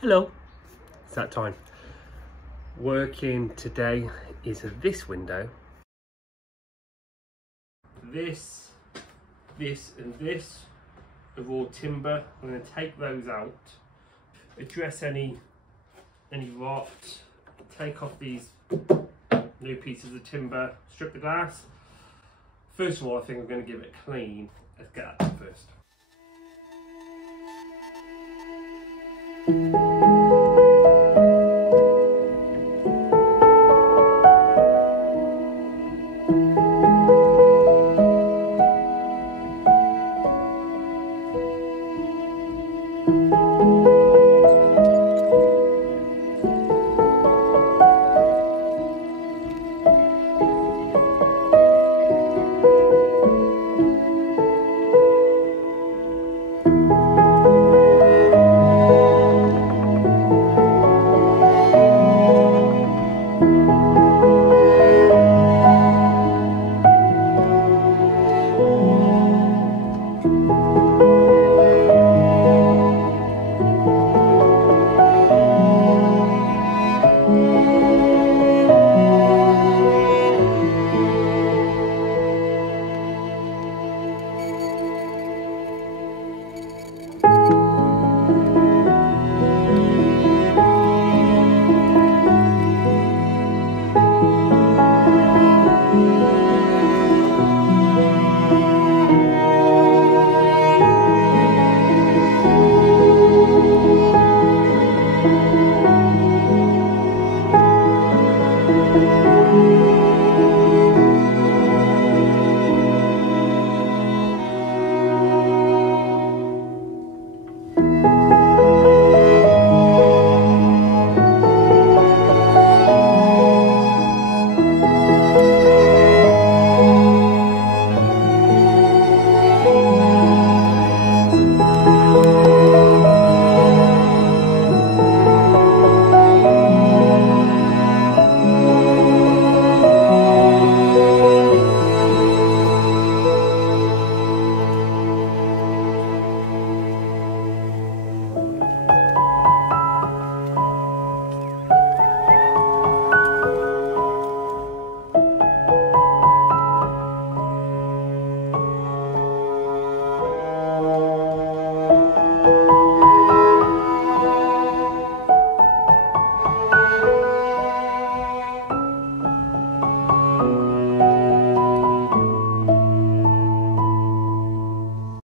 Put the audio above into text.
Hello, it's that time. Working today is this window. This and this are all timber. I'm going to take those out, address any rot, take off these new pieces of timber, strip the glass. First of all, I think I'm going to give it a clean. Let's get that first.